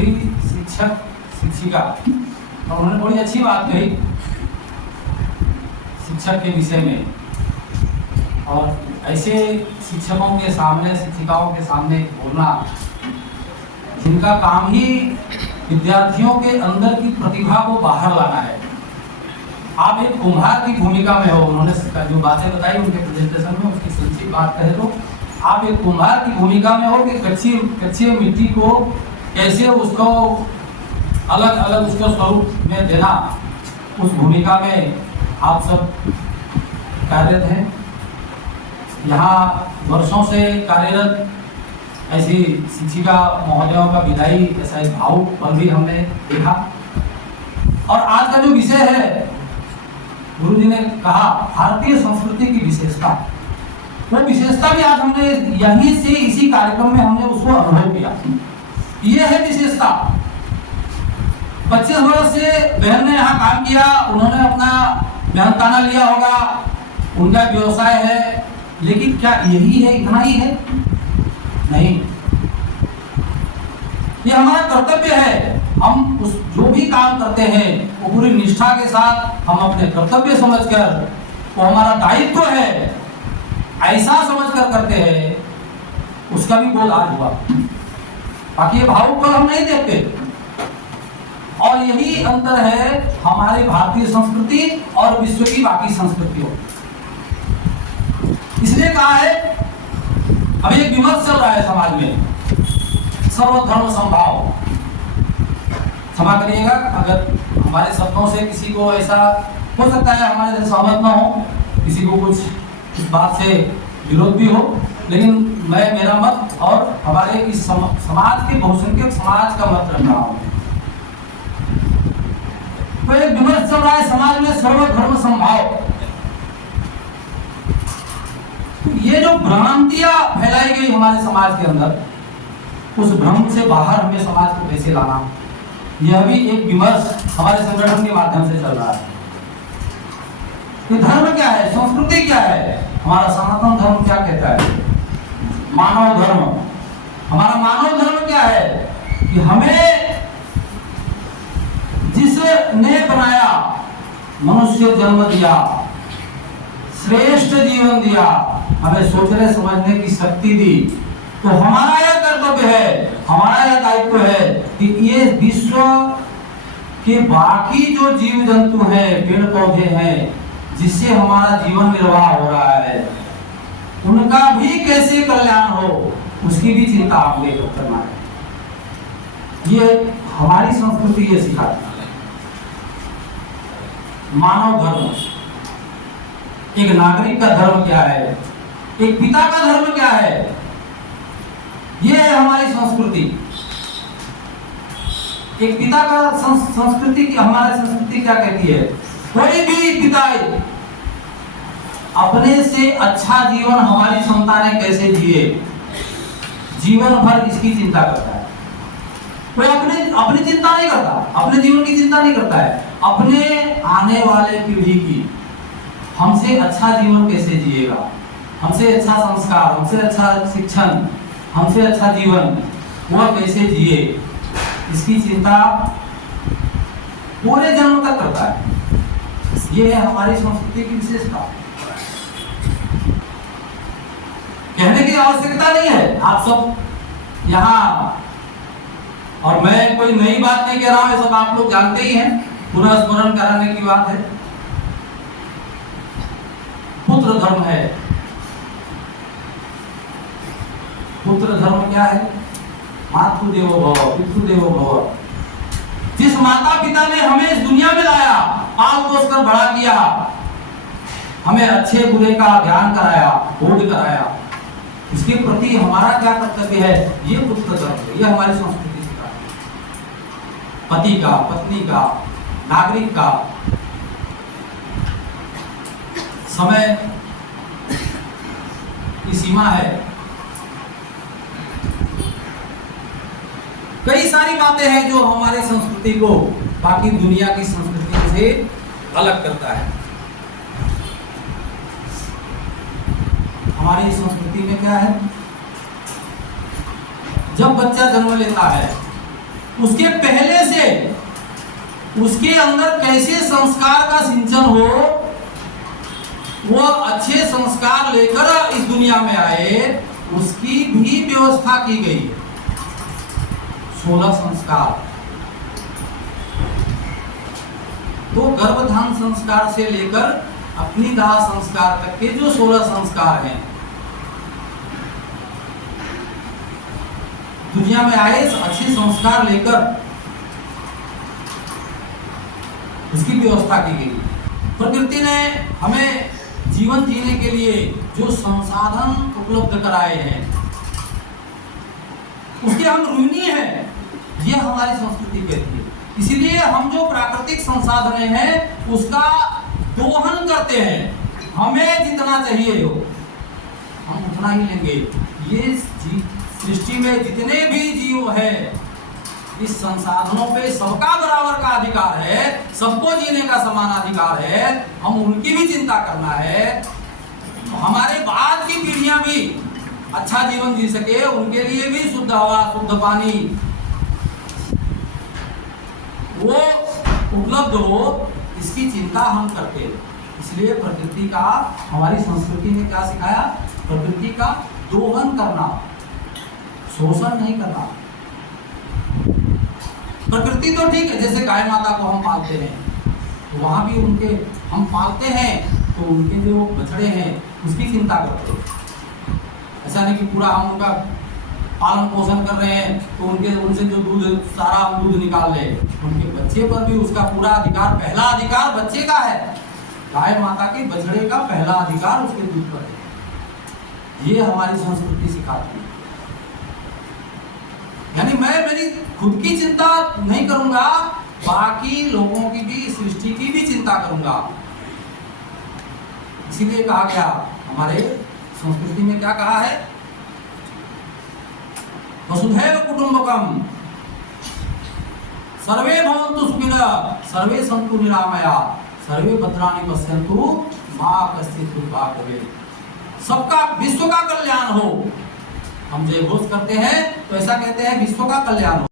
सभी शिक्षक शिक्षिका, और उन्होंने बड़ी अच्छी बात कही शिक्षक के विषय में। और ऐसे शिक्षकों के सामने, शिक्षिकाओं के सामने बोलना, जिनका काम ही विद्यार्थियों के अंदर की प्रतिभा को बाहर लाना है। आप एक कुम्हार की भूमिका में हो। उन्होंने जो बातें बताई उनके प्रेजेंटेशन में, उसकी संक्षिप्त बात कहे तो आप एक कुम्हार की भूमिका में हो कि कच्ची मिट्टी को कैसे उसको अलग अलग उसको स्वरूप में देना, उस भूमिका में आप सब कार्यरत हैं। यहाँ वर्षों से कार्यरत ऐसी शिक्षिका महोदयों का विदाई, ऐसा एक भावुक पल भी हमने देखा। और आज का जो विषय है, गुरु जी ने कहा भारतीय संस्कृति की विशेषता, वो विशेषता भी आज हमने यहीं से इसी कार्यक्रम में हमने उसको अनुभव किया। ये है विशेषता। 25 वर्ष से बहन ने यहाँ काम किया, उन्होंने अपना मेहनताना लिया होगा, उनका व्यवसाय है, लेकिन क्या यही है, इतना ही है? नहीं, ये हमारा कर्तव्य है। हम उस जो भी काम करते हैं वो पूरी निष्ठा के साथ हम अपने कर्तव्य समझकर, वो हमारा दायित्व है, ऐसा समझकर करते हैं। उसका भी बोध आज हुआ। बाकी ये भावुक पल हम नहीं देखते। और यही अंतर है हमारी भारतीय संस्कृति और विश्व की बाकी संस्कृतियों। इसलिए कहा है, अभी एक विमर्श चल रहा है समाज में, सर्वधर्म समभाव। क्षमा करिएगा अगर हमारे शब्दों से किसी को ऐसा हो सकता है हमारे से सहमत ना हो, किसी को कुछ इस बात से विरोध भी हो, लेकिन मैं मेरा मत और हमारे इस समाज के, बहुसंख्यक समाज का मत रख रहा हूँ। तो एक विमर्श चल रहा है समाज में, सर्वधर्म समभाव। ये जो भ्रांतियां फैलाई गई हमारे समाज के अंदर, उस भ्रम से बाहर हमें समाज को कैसे लाना, यह भी एक विमर्श हमारे संगठन के माध्यम से चल रहा है। ये धर्म क्या है, संस्कृति क्या है, हमारा सनातन धर्म क्या कहता है, मानव धर्म। हमारा मानव धर्म क्या है कि हमें जिसने बनाया, मनुष्य जन्म दिया, श्रेष्ठ जीवन दिया, हमें सोचने समझने की शक्ति दी, तो हमारा यह कर्तव्य है, हमारा यह दायित्व है कि ये विश्व के बाकी जो जीव जंतु हैं, पेड़ पौधे हैं, जिससे हमारा जीवन निर्वाह हो रहा है, उनका भी कैसे कल्याण हो, उसकी भी चिंता हमें करना है। ये हमारी संस्कृति ये सिखाती है। मानव धर्म, एक नागरिक का धर्म क्या है, एक पिता का धर्म क्या है, ये है हमारी संस्कृति। एक पिता का संस्कृति की, हमारी संस्कृति क्या कहती है, कोई भी पिता अपने से अच्छा जीवन हमारी संतानें कैसे जिए, जीवन भर इसकी चिंता करता है। कोई अपनी चिंता नहीं करता, अपने जीवन की चिंता नहीं करता है, अपने आने वाले पीढ़ी की, हमसे अच्छा जीवन कैसे जिएगा, हमसे अच्छा संस्कार, हमसे अच्छा शिक्षण, हमसे अच्छा जीवन वह कैसे जिए, इसकी चिंता पूरे जन्म तक करता है। ये है हमारी संस्कृति की विशेषता। कहने की आवश्यकता नहीं है, आप सब यहाँ, और मैं कोई नई बात नहीं कह रहा हूं, ये सब आप लोग जानते ही हैं, पुनः स्मरण कराने की बात है। पुत्र धर्म है। पुत्र धर्म क्या है, मातृदेवो भव पितृदेवो भव। जिस माता पिता ने हमें इस दुनिया में लाया, पाल पोस कर बड़ा किया, हमें अच्छे बुरे का ज्ञान कराया, बोध कराया, इसके प्रति हमारा क्या कर्तव्य है, ये पुत्र धर्म है। ये हमारी संस्कृति सिखाती है। पति का, पत्नी का, नागरिक का समय की सीमा है। कई सारी बातें हैं जो हमारी संस्कृति को बाकी दुनिया की संस्कृति से अलग करता है। हमारी संस्कृति में क्या है, जब बच्चा जन्म लेता है उसके पहले से उसके अंदर कैसे संस्कार का सिंचन हो, वो अच्छे संस्कार लेकर इस दुनिया में आए, उसकी भी व्यवस्था की गई। 16 संस्कार। तो गर्भधान संस्कार से लेकर अपनी दाह संस्कार तक के जो 16 संस्कार हैं, दुनिया में आए अच्छे संस्कार लेकर उसकी व्यवस्था की गई। प्रकृति ने हमें जीवन जीने के लिए जो संसाधन उपलब्ध कराए हैं, उसके हम ऋणी हैं, यह हमारी संस्कृति कहती है। इसलिए हम जो प्राकृतिक संसाधन हैं उसका दोहन करते हैं। हमें जितना चाहिए हो हम उतना ही लेंगे। ये सृष्टि में जितने भी जीव हैं, इस संसाधनों पे सबका बराबर का अधिकार है, सबको जीने का समान अधिकार है। हम उनकी भी चिंता करना है, तो हमारे बाद की पीढ़ियां भी अच्छा जीवन जी सके, उनके लिए भी शुद्ध हवा, शुद्ध पानी वो उपलब्ध हो, इसकी चिंता हम करते हैं। इसलिए प्रकृति का, हमारी संस्कृति ने क्या सिखाया? प्रकृति का दोहन करना, शोषण नहीं करना। प्रकृति तो ठीक है, जैसे गाय माता को हम पालते हैं, तो वहां भी उनके हम पालते हैं, तो उनके जो बछड़े हैं उसकी चिंता करते हैं। ऐसा नहीं कि पूरा हम उनका पालन पोषण कर रहे हैं तो उनसे जो दूध, सारा हम दूध निकाल ले। उनके बच्चे पर भी उसका पूरा अधिकार, पहला अधिकार बच्चे का है। गाय माता के बछड़े का पहला अधिकार उसके दूध पर है। ये हमारी संस्कृति सिखाती है। यानी मैं मेरी खुद की चिंता नहीं करूंगा, बाकी लोगों की भी, सृष्टि की भी चिंता करूंगा। इसीलिए कहा गया, हमारे संस्कृति में क्या कहा है? वसुधैव कुटुंबकम सर्वे भवन्तु सुखिनः सर्वे सन्तु निरामयाः सर्वे भद्राणि पश्यन्तु मा कश्चित् दुःखात् भवेत्। सबका, विश्व का कल्याण हो। हम जय घोष करते हैं तो ऐसा कहते हैं विश्व का कल्याण हो।